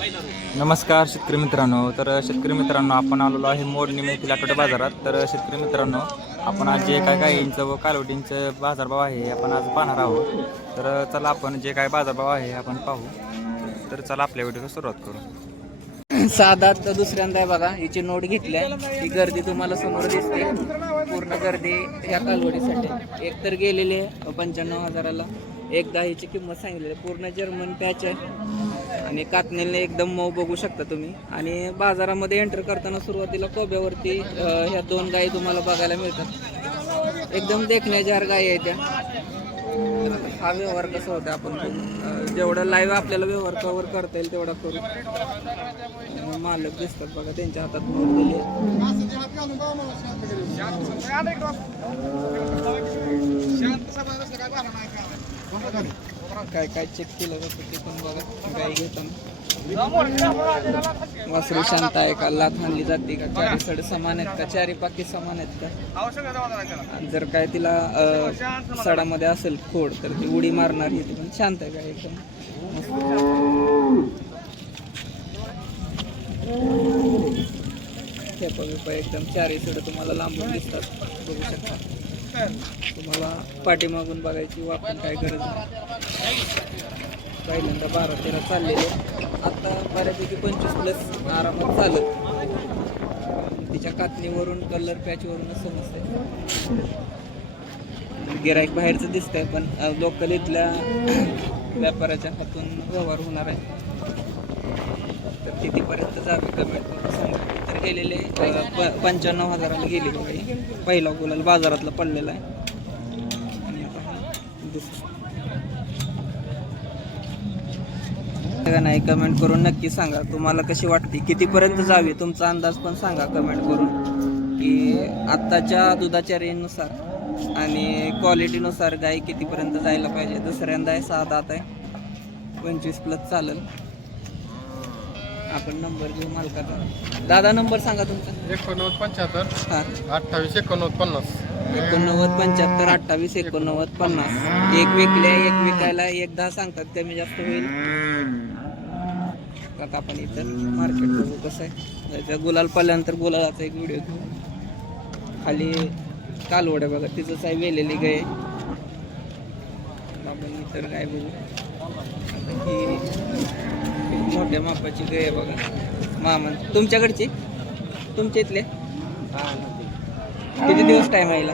नमस्कार शेतकरी मित्रांनो. तर शेतकरी मित्रांनो आपण आलेलो आहे मोडणी मेथील आठवडे बाजारात. तर शेतकरी मित्रांनो आपण आज जे काय गायींचं व कालवटींचं बाजारभाव आहे आपण आज पाहणार आहोत. तर चला आपण जे काय बाजारभाव आहे आपण पाहू. तर चला आपल्या व्हिडिओला सुरुवात करू. साधा तर दुसऱ्यांदा आहे बघा हिची नोट घेतल्या ही गर्दी तुम्हाला समोर दिसते. पूर्ण गर्दी ह्या कालवडीसाठी. एक तर गेलेली आहे पंच्याण्णव हजाराला. एकदा हिची किंमत सांगितलेली आहे. पूर्ण जर्मन पॅच आहे. आणि कातनेलने एकदम मऊ बघू शकता तुम्ही. आणि बाजारामध्ये एंटर करताना सुरुवातीला कोब्यावरती ह्या दोन गायी तुम्हाला बघायला मिळतात. एकदम देखण्याच्या गायी आहेत त्या. हा व्यवहार कसा होता आपण जेवढा लाईव्ह आपल्याला व्यवहार कव्हर करता येईल तेवढा करू. मालक दिसतात बघा त्यांच्या हातात नोट काय काय चेक केलं जातं ते पण बघा. गाई घेताना. वासरू शांत आहे का? लात हाणली जाते का? चारी सड समान आहेत का? चारी पाकी समान आहेत का? आणि जर काय तिला सडामध्ये असेल खोड तर ती उडी मारणार ही. ती पण शांत आहे का एकदम खेपा बिपा एकदम चारी सड तुम्हाला लांबून दिसतात. बघू शकता. तुम्हाला पाठीमागून बघायची वापरून काय गरज नाही. पहिल्यांदा बारा तेरा चाललेले. आता बऱ्यापैकी पंचवीस प्लस आरामात चालत. तिच्या कातणीवरून कलर पॅचवरूनच समजते गिराईक बाहेरचं दिसतंय पण लोकल इथल्या व्यापाऱ्याच्या हातून व्यवहार होणार आहे. तर कितीपर्यंत जावे कमेंट करून सांगा. केलेले गेलेले प- पंच्याण्णव हजाराला गेली बघा पहिला गुलाल बाजारातला पडलेला आहे. आणि आता नाही कमेंट करून नक्की सांगा. तुम्हाला कशी वाटते? कितीपर्यंत जावी? तुमचा अंदाज पण सांगा कमेंट करून. की आत्ताच्या दुधाच्या रेंजनुसार आणि क्वालिटीनुसार गाय कितीपर्यंत जायला पाहिजे? दुसऱ्यांदा आहे सहा दात आहे. पंचवीस प्लस चालेल. आपण नंबर घेऊ मालकाचा. दादा नंबर सांगा तुमचा. एकोणनव्वद पंच्याहत्तर हां. अठ्ठावीस एकोणनव्वद पन्नास. एकोणनव्वद पंच्याहत्तर अठ्ठावीस एकोणनव्वद पन्नास. एक विकले एक विकायला एक दहा सांगतात कमी जास्त होईल. आता आपण इथं मार्केट बघू कसं आहे. त्याच्या गुलाल पडल्यानंतर गुलालाचा एक व्हिडिओ घेऊ. खाली कालवड्या बघा तिचंच आहे वेलेली गाय आपण इतर गाय बघू. आता ही मोठ्या मापाची गाय आहे बघा. मामा तुमच्याकडची? तुमच्या इथले? किती दिवस टाइम आहे हिला?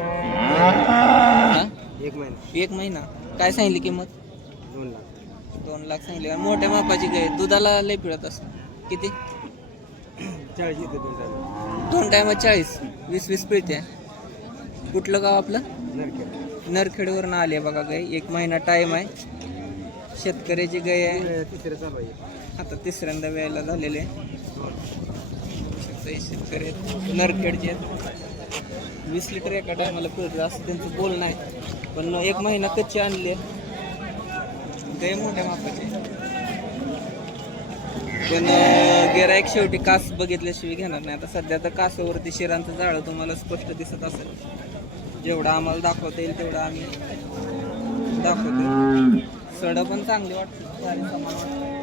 एक महिना. एक महिना? काय सांगितली किंमत? दोन लाख. दोन लाख सांगली आणि मोठ्या मापाची गाय दुधाला लय पिळत असत किती? चाळीस इथे दोन झाले दोन टायमात चाळीस. वीस वीस पिळते. कुठलं गाव आपलं? नरके नरखेडवरून आले बघा गाय. एक महिना टाइम आहे. शेतकऱ्याची गाय आहे. तिसरं चालू आहे. आता तिसऱ्यांदा वेळेला झालेले. आहे शेतकरी आहेत. नरखेडचे आहेत. वीस लिटर एका टायमाला पिळते असं त्यांचं बोलणं आहे. पण एक महिना कच्ची आणली. ते मोठ्या मापाचे. पण गिरायक शेवटी कास बघितल्याशिवाय घेणार नाही. आता सध्या तर कासावरती शिरांचं जाळं तुम्हाला स्पष्ट दिसत असेल. जेवढं आम्हाला दाखवता येईल तेवढं आम्ही दाखवतो सडं पण चांगली वाटतं.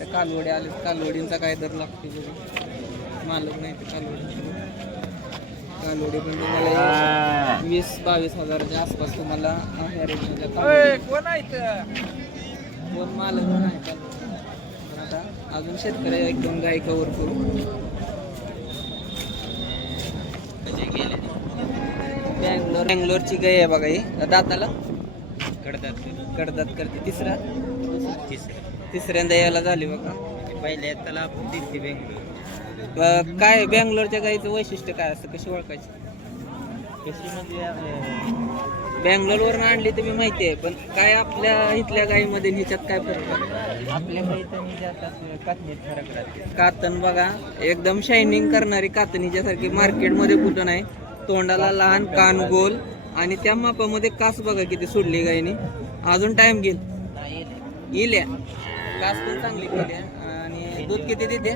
त्या कालवडी आले कालवडींचा काय दर लागते बघू. मालक नाही ते कालवडी कालवडी पण तुम्हाला वीस बावीस हजाराच्या आसपास तुम्हाला ह्या रेटमध्ये कोण मालक तर आता अजून शेतकरी एक दोन गाय कवर करू बँगलोर बँगलोरची गाय आहे बघा ही. दाताला? कडदात कडदात करते. तिसरा? तिसरं. तिसऱ्यांदा यायला झाली बघा. पहिल्या त्याला आपण दिसते अं, काय बँगलोरच्या गाईचं वैशिष्ट्य काय असतं? कशी ओळखायची? कशी म्हणजे बँगलोरवरून आणली तर मी माहिती आहे पण काय आपल्या इथल्या गाईमध्ये आणि ह्याच्यात काय फरक आहे? आपल्या मैत्रिणी फरक राहते. कातन बघा एकदम शायनिंग करणारी कातनीच्या सारखी मार्केटमध्ये कुठं नाही. तोंडाला लहान कान गोल आणि त्या मापामध्ये कास बघा किती सोडली गायनी अजून टाइम घेईल. येईल या. कास पण चांगली केली. आणि दूध किती देते?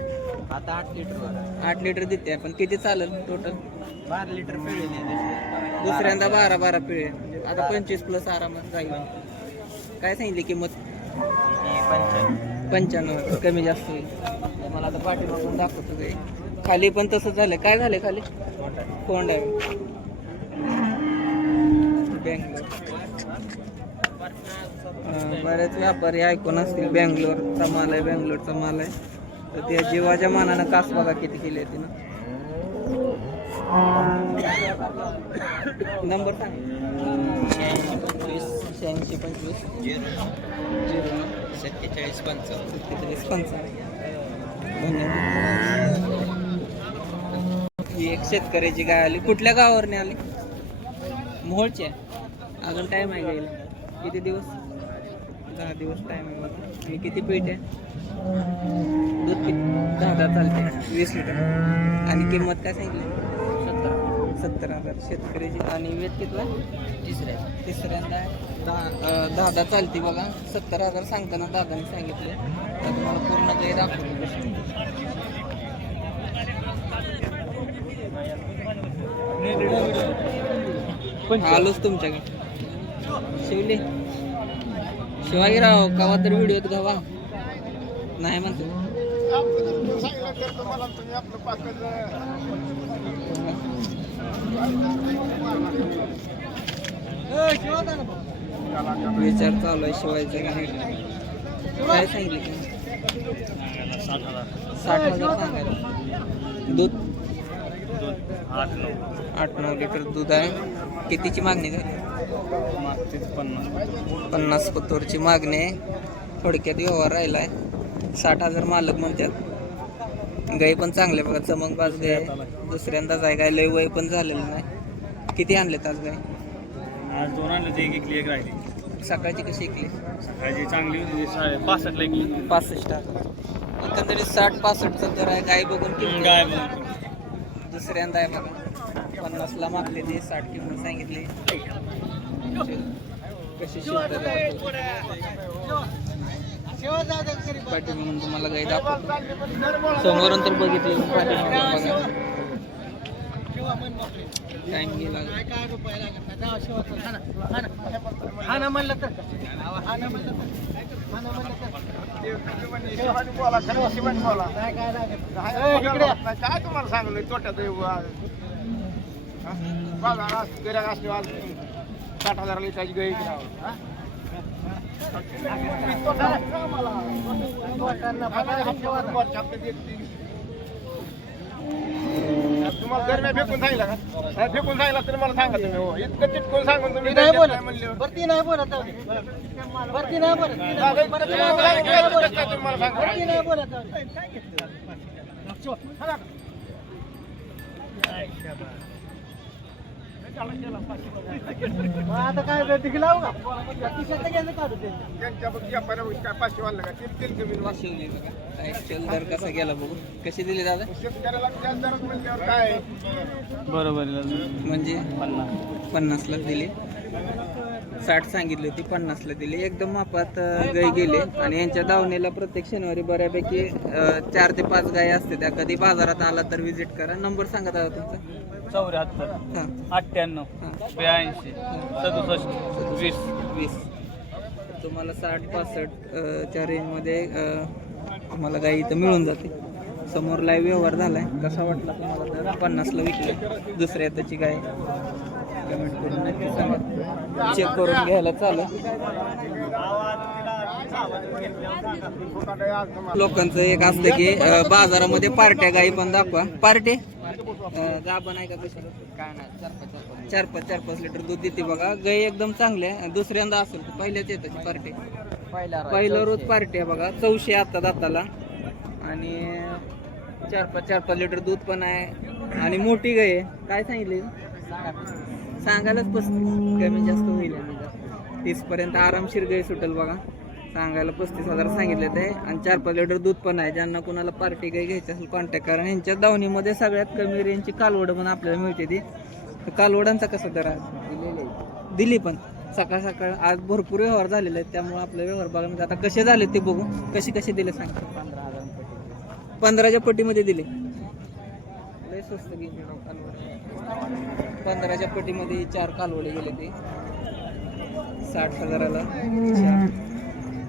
आता आठ लिटर आठ लिटर देते पण किती चालेल टोटल बारा लिटर पिळले दुसऱ्यांदा बारा बारा पिळे आता पंचवीस प्लस आरामात जाईल. काय सांगितली किंमत? पंच्याण्णव. कमी जास्त होईल. मला आता पाठीमागून दाखवतो काही खाली पण तसंच झालं काय झालं खाली? कोंड आहे बरेच व्यापारी ऐकून असतील. बँगलोरचा माल आहे बँगलोरचा माल आहे. तर त्या जीवाच्या मानानं कास बघा किती केली तिनं. नंबर सांग. पंचवीस शहाऐंशी पंचवीस. झिरो सत्तेचाळीस पंचावन्न. सत्तेचाळीस पंचावन्न. धन्यवाद. ही एक शेतकऱ्याची गाय आली. कुठल्या गावावरने आली? मोहोळची आहे. अजून आहे गायला. किती दिवस? दहा दिवस टाईम आहे बघा आणि किती पीठ आहे? दूध किती दहा दहा चालते. वीस लिटर आणि किंमत काय सांगितली? सत्तर सत्तर हजार. शेतकऱ्याची. आणि वेत कितला तिसऱ्या. तिसऱ्यांदा आहे. दहा दहा दहा चालते बघा. सत्तर हजार सांगताना दादाने सांगितले तर तुम्हाला पूर्ण काही दाखवतो. आलोच तुमच्याकडे. शिवले? शिवाजीराव कवा तर व्हिडिओत गावा. नाही म्हणतो. विचार चालू आहे शिवायचा काय सांगितले की साठ हजार सांगायला. दूध? आठ नऊ. लिटर दूध आहे. कितीची मागणी काय पन्नास पत्तोरची मागणी आहे. थोडक्यात व्यवहार राहिला आहे साठ हजार मालक म्हणतात. गाई पण चांगले बघा चमक बाज गाय. दुसऱ्यांदाच आहे. काय लय वय पण झालेलं नाही. किती आणलेत आज गाय आज दोन आणले ते एक एकली एक राहिली. सकाळची कशी ऐकली सकाळची चांगली होती. पासष्टला एकली पासष्ट. एकंदरीत साठ पासष्टचा दर आहे. गाय बघून गाय दुसऱ्यांदा आहे बघा. पन्नासला मागले ते. साठ किंमत सांगितली. कशी पाठी म्हणून तुम्हाला गाई दाखवतो. समोरून तर बघितली पाठी टाइम गेला. काय तुम्हाला सांगलं तोट्यात बाजार गिराक असले साठ हजार लिटरची गाई तुम्हाला जर मी फेकून सांगितलं का फेकून सांगितलं तर मला सांगा तुम्ही. हो इतकं चिटकून सांगून तुम्ही नाही बोलत. वरती नाही बोलत वरती नाही बोलत मला सांगा. वरती नाही बोलत आता काय तिकडे लावू का? तिसऱ्या घ्यायचं काढू ते. त्यांच्या काय पाचशे वाढलं का? तीन तीन कमी शिवली बघा. काय चल दर कसा गेला बघू. कशी दिली दादा? शेतकऱ्याला जास्त दरात म्हणल्यावर काय? बरोबर म्हणजे? पन्नासला दिली. साठ सांगितली होती पन्नासला दिली. एकदम मापात गाई गेले. आणि यांच्या दावणीला प्रत्येक शनिवारी बऱ्यापैकी चार ते पाच गाई असते त्या. कधी बाजारात आला तर विजिट करा. नंबर सांगा दादा तुमचा. चौऱ्याहत्तर अठ्ठ्याण्णव हां. ब्याऐंशी सदुसष्ट वीस. वीस. तुम्हाला साठ पासष्ट च्या रेंजमध्ये अं, तुम्हाला गाई इथं मिळून जाते. समोर लाईव्ह व्यवहार झालाय. कसा वाटला तुम्हाला? तर पन्नासला विकले. दुसऱ्या त्याची गाय. कमेंट करून नक्की सांगा चेक करून घ्यायला चालू. लोकांचं एक असतं की बाजारामध्ये पार्ट्या गाई पण दाखवा. पार्टे? गाभण आहे का कशी काय नाही चार पाच चार पाच लिटर दूध देते बघा. गाई एकदम चांगले आहे. दुसऱ्यांदा असेल पहिल्याच येतात पार्टी. पहिलं रोज पार्टी आहे बघा. चौशे आता दाताला. आणि चार पाच चार पाच लिटर दूध पण आहे. आणि मोठी गाय आहे. काय सांगितले? सांगायलाच पस्तीस कमी जास्त होईल तीस पर्यंत आरामशीर गाय सुटेल बघा. सांगायला पस्तीस हजार सांगितले ते. आणि चार पाच लिटर दूध पण आहे. ज्यांना कोणाला पार्टी गाय घ्यायची असेल कॉन्टॅक्ट करा. यांच्या दावणीमध्ये सगळ्यात कमी रेंजची कालवड पण आपल्याला मिळते ती. तर कालवडांचा कसा दर आहे? दिली पण. सकाळ सकाळ आज भरपूर व्यवहार झालेले आहेत. त्यामुळे आपले व्यवहार बघा. म्हणजे आता कसे झाले ते बघू. कसे कसे दिले सांग. पंधरा हजार पंधराच्या पट्टीमध्ये दिले. स्वस्त गेले राव कालवड. पंधराच्या पट्टीमध्ये चार कालवडे गेले ते. साठ हजाराला. चार.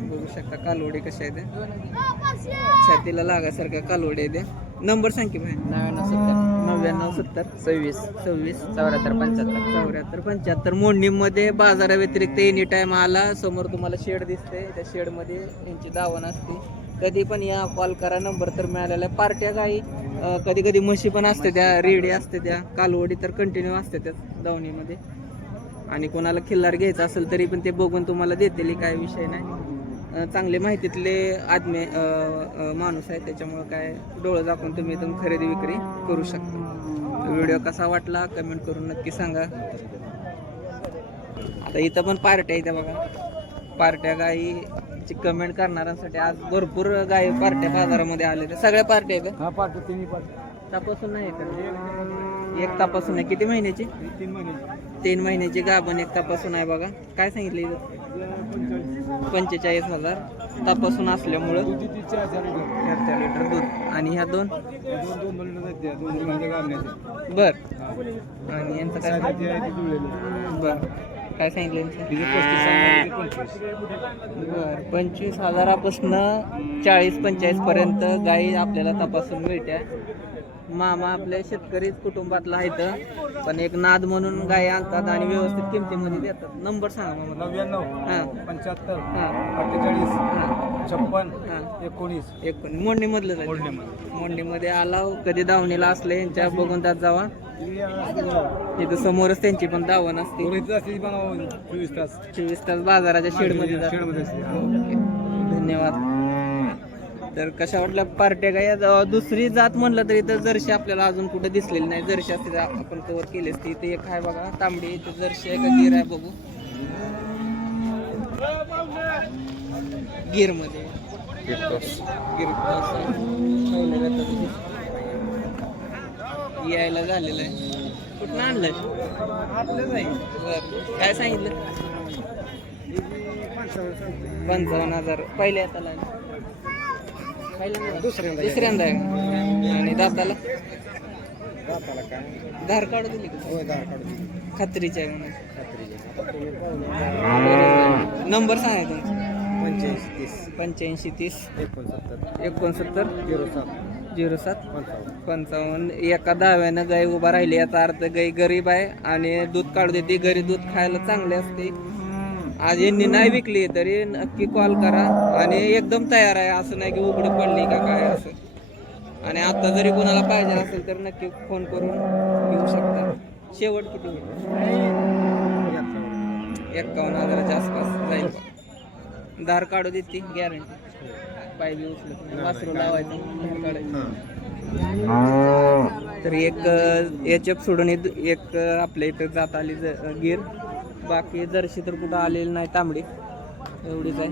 बघू शकता कालवडी कशा आहेत. छातीला लागासारख्या कालवडी आहेत त्या. नंबर सांग की भाई. नव्याण्णव सत्तर. नव्याण्णव सत्तर. सव्वीस. सव्वीस. चौऱ्याहत्तर पंच्याहत्तर. चौऱ्याहत्तर पंच्याहत्तर. मोडणीमध्ये बाजाराव्यतिरिक्त एनी टाइम आला. समोर तुम्हाला शेड दिसते. त्या शेडमध्ये यांची दावण असते. कधी पण या कॉल करा नंबर तर मिळालेला आहे. पार्ट्या गाई कधी कधी म्हशी पण असते त्या रेडी असते त्या कालवडी तर कंटिन्यू असते त्या दावणीमध्ये. आणि कोणाला खिल्लार घ्यायचा असेल तरी पण ते बघून तुम्हाला देतील काय विषय नाही. चांगले माहितीतले आदमे माणूस आहे त्याच्यामुळं काय डोळं दाखवून तुम्ही इथून खरेदी विक्री करू शकता. व्हिडिओ कसा वाटला कमेंट करून नक्की सांगा. आता इथं पण पार्ट्या आहेत बघा. पार्ट्या गायीची कमेंट करणाऱ्यांसाठी आज भरपूर गायी पार्ट्या बाजारामध्ये आले सगळ्या पार्ट्या आहेत हा पाठ तिन्ही पाठ तपासून नाही का? एक तपासून आहे. किती महिन्याची? तीन महिने तीन महिन्याची गाभण एक तपासून आहे बघा. काय सांगितलं इथं? पंचेचाळीस हजार. तपासून असल्यामुळं चार चार चार चार लिटर दूध. आणि ह्या दोन? गावण्याचे बर. आणि यांचं काय? बर. काय सांगितलं बर पंचवीस हजारापासून चाळीस पंचेचाळीस पर्यंत गायी आपल्याला तपासून मिळत्या. मामा आपल्या शेतकरीच कुटुंबातला आहेत पण एक नाद म्हणून गायी आणतात आणि व्यवस्थित किमतीमध्ये देतात. नंबर सांगा मामा. नव्याण्णव हां. पंच्याहत्तर हां. अठ्ठेचाळीस हां. छप्पन हां. एकोणीस. एक मोंडीमधलं जायचं. मोंडीमध्ये आला कधी दावणीला असले यांच्या बघून त्यात जावा. तिथं समोरच त्यांची पण दावण असते. चोवीस तास. चोवीस तास बाजाराच्या शेडमध्ये जातात. असते. ओके. धन्यवाद. तर कशा वाटल्या पार्ट्या काय? अं, दुसरी जात म्हणलं तरी तर जर्शी आपल्याला अजून कुठे दिसलेली नाही. जर्शी असते तर आपण कव्हर केली असती. इथे एक आहे बघा तांबडी. इथे जर्शी आहे का? गिर आहे बघू. गिरमध्ये गिर क्रॉस आहे. यायला झालेलं आहे. कुठं आणलंय? बरं. काय सांगितलं? पंचावन्न हजार. पहिल्या हाताला आहे. पहिल्यांदा. दुसऱ्यांदा. दुसऱ्यांदा आहे. आणि दाताला? धार काढू दिली का? खात्रीची आहे म्हणून. नंबर सांगा तुमचा. पंच्याऐंशी तीस. पंच्याऐंशी तीस. एकोणसत्तर. एकोणसत्तर. झिरो सात. झिरो सात. पंचावन्न. एका दहाव्यानं गाय उभा राहिली. याचा अर्थ गाय गरीब आहे आणि दूध काढू देते. घरी दूध खायला चांगले असते. आज यांनी नाही विकली तरी नक्की कॉल करा आणि एकदम तयार आहे. असं नाही की उघडं पडली का काय असं. आणि आता जरी कोणाला पाहिजे असेल तर नक्की फोन करून घेऊ शकता. शेवट किती होईल? एकावन्न हजाराच्या आसपास जाईल. दार काढू देते. गॅरंटी. पाहिजे उचलत वासरू लावायचं धार काढायचं. तर एक एच एफ सोडून एक एक आपल्या इथं जात आली ज गिर. बाकी जर्शी तर कुठं आलेली नाही तांबडी. एवढीच आहे.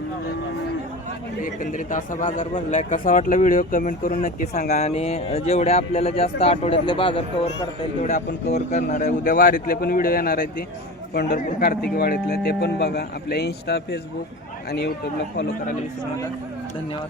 एकंदरीत असा बाजार भरलाय कसा वाटला व्हिडिओ? कमेंट करून नक्की सांगा. आणि जेवढे आपल्याला जास्त आठवड्यातले बाजार कव्हर करता येईल तेवढे आपण कव्हर करणार आहे. उद्या वारीतले पण व्हिडिओ येणार आहेत ते. पंढरपूर कार्तिकी वाडीतले ते पण बघा. आपल्या इन्स्टा फेसबुक आणि यूट्यूबला फॉलो करायला विसरू नका. धन्यवाद.